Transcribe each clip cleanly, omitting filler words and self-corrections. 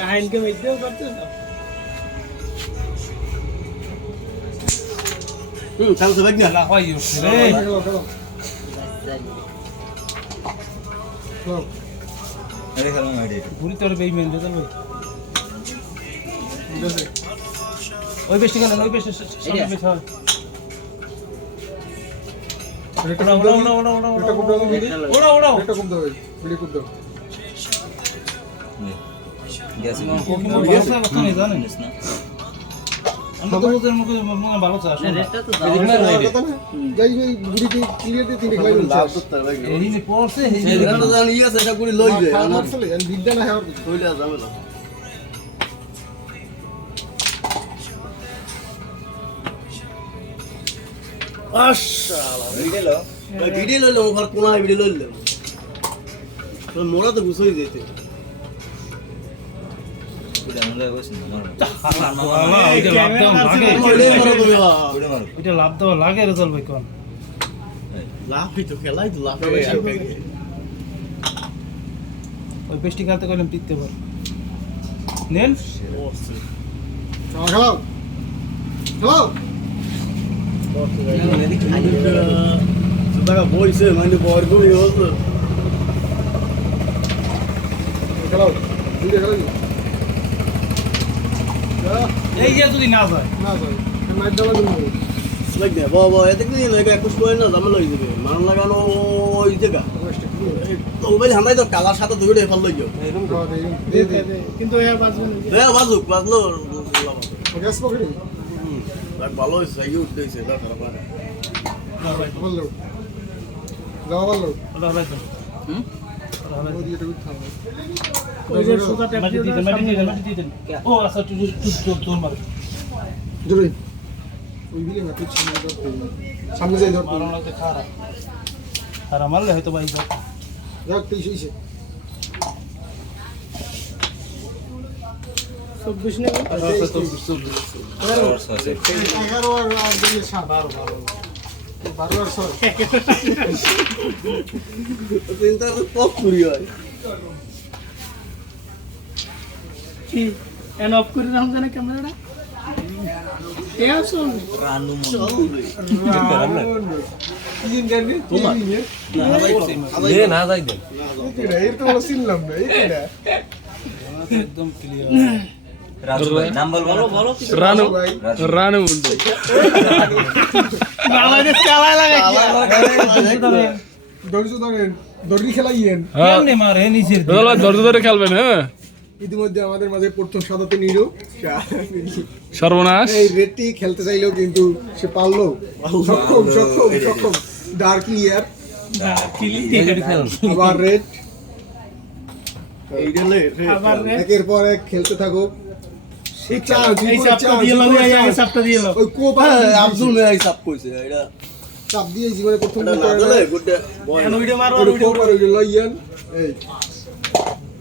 কাহিনকে মেজেও করতে খেলতে পারি না না হয় রে আরে খেলো না এটা ঘুরি তোর বেইমেন রে ভাই ওই বেশি কেন ওই বেশি সামনে বেশি হয় ওড়া ওড়া ওড়া ওড়া ওড়া এটা কোন দাও মিলি ওড়া ওড়া এটা কোন দাও মিলি কোন দাও গেছে না কোকি মো ভালো কথা নেই জানেন না আমরা তো ওদের মুখে ভালো চাস না রেটটা তো কথা না যাই ওই গুড়িতে ক্লিয়ার দিয়ে তিন খেলাই লাভ করতে হবে এই নে পড়ছে এই এই গানটা জানি আছে এটা করে লই যায় আমার চলে আর বিদ্যা না হওয়ার কইলে যাবে না মাশাআল্লাহ ভিডিও লো ভিডিও লইলে ওভার কোনা ভিডিও লইলে তো মোরা তো গুছই যেতে এটা আমরা কইছি না বাবা এটা লাভ দাও লাগে ওইলে মারো তুমি ওটা মারো এটা লাভ দাও লাগে রে চল ভাই কোন লাভই তো খেলাই তো লাভ ওই পেস্টি খেলতে কইলাম টিকতে পার নেন খেলাও খেলাও সুদাকা বইছে মানে বরগুলি হচ্ছে খেলাও দুইটা খেলাই এই যে যদি না যায় না ভাই মাইর দাও না লাগ দে বাবা এতে কি লাগে একটু সময় না জামা লই যাবে মান লাগানো ওই জায়গা তো ওই হামরাই তো কালার সাথে দুইটা ফল লই যাও এরকম খাওয়া দে দে দে কিন্তু এ বাজবে দে বাজুক বাজলো গ্যাস পকড়ি লাগ ভালো হইছে এই উঠতেছে এটা খারাপ না বললো যাও বললো ওটা ভাই তো ওই এটা উঠাও ওই যে সুতা ট্যাপ মাটি দিতেন মাটি দিতেন ও আচ্ছা তুই তোর মার জোরে ওই দিলে না তুই সামনে যাই ধর মারণ লাগতে খারাপ আর মারলে হয়তো ভাই যাও যাক তুই শুইছে 24 নেবে আছে 11 আর দিলে 12 আর 6 চিন্তা তো পপ করি হয় কি এন অফ করে রাখুন জানা ক্যামেরাটা এ আসুন রানু তিন গানে তোমার দে না যাই দে এটা এর তো বড় চিনলাম না এটা একদম ক্লিয়ার রাজু ভাই নাম্বার বলো বলো রানু ভাই রানু মুন্ডু বাংলাদেশ চালাই লাগে দর্শক ধরেন দর্জি খেলাইয়েন কেমনে মারে নিচের দিকে? দাদা ধৈর্য ধরে খেলবেন হ্যাঁ ইতিমধ্যে আমাদের মাঝে প্রথম সাদাতে নিল সর্বনাশ এই রেডটি খেলতে চাইলেও কিন্তু সে পারলো সক্ষম ডার্ক ইয়ার আবার রেড এইটা লে আবার রে একের পর এক খেলতে থাকো এই চাপটা দিয়ে লাও এই চাপটা দিয়ে লাও ওই কোপ আব্দুল মেয়াই সাপ কইছে এটা চাপ দিয়ে জীবনে প্রথম এটা না দলে গুড্ডে বয় এন ভিডিও মারো ওই ভিডিও কোপ আর ওই লইয়েন এই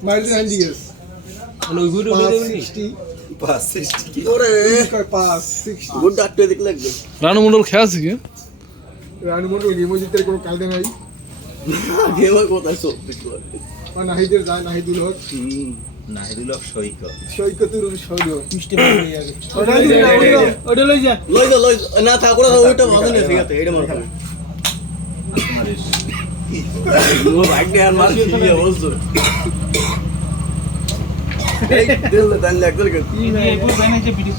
মাইলস হ্যান্ড দিয়েস ওই ভিডিও 60 পাস 60 কি ওরে পাস 60 গুড্ডে আটকে দেখলে একদম রানু মন্ডল খেয়া আছে কি রানু মন্ডল ইমোজিতের কোনো কায়দা নাই গেম কোথায় সব কিছু আর নাহিদের যায় নাহিদুল হক না এগুলো সইক সৈকতুর সৈন্য মিষ্টি মারলে আগে ওটা লই যা লই না থাকো না ওইটা ভালো নেই ঠিক আছে এইটা মার ও ভাগ্য আর মার কি অবস্থা এই দিল দান লাগবে এই পুরো ব্যানে যে ভিডিও